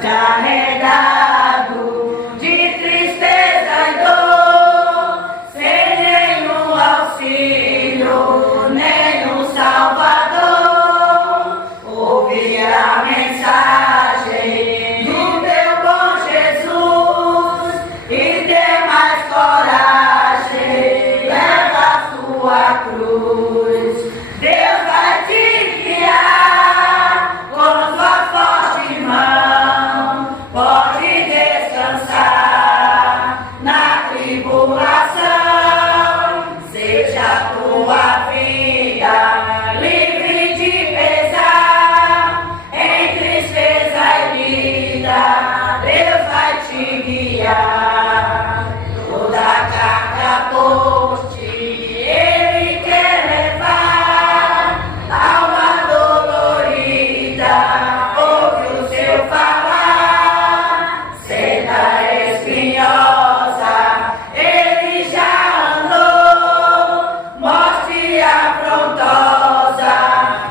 carregado de tristeza e dor, sem nenhum auxílio, nenhum salvador. Ouvi a mensagem do teu bom Jesus e tem mais coragem, leva a tua cruz. Deus vai te guiar com sua forte mão, pode descansar na tribulação. Seja a tua vida livre de pesar, em tristeza e vida, Deus vai te guiar. Toda carga poste Ele quer levar, alma dolorida, ouve o seu falar. Senda espinhosa, Ele já andou, morte afrontosa,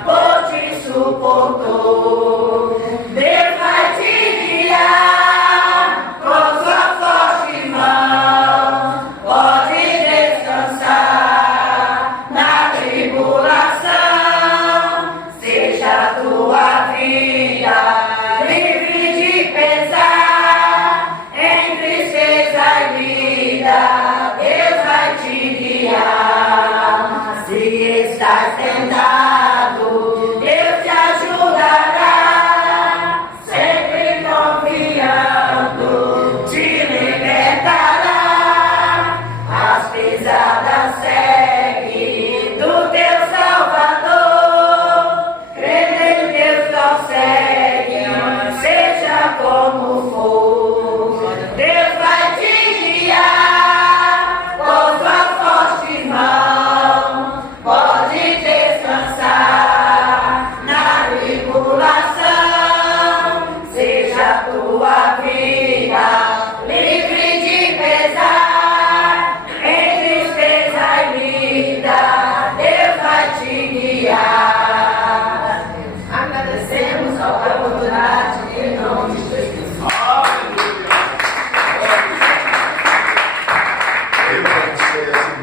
por te suportou. Deus vai te guiar com sua forte mão, pode descansar na tribulação. Seja a tua vida livre de pesar, em tristeza e vida, Deus vai te guiar. Se estás tentado, Deus te ajudará, sempre confiando, te libertará. As pisadas segue do teu Salvador, crê em Deus consegue, seja como for.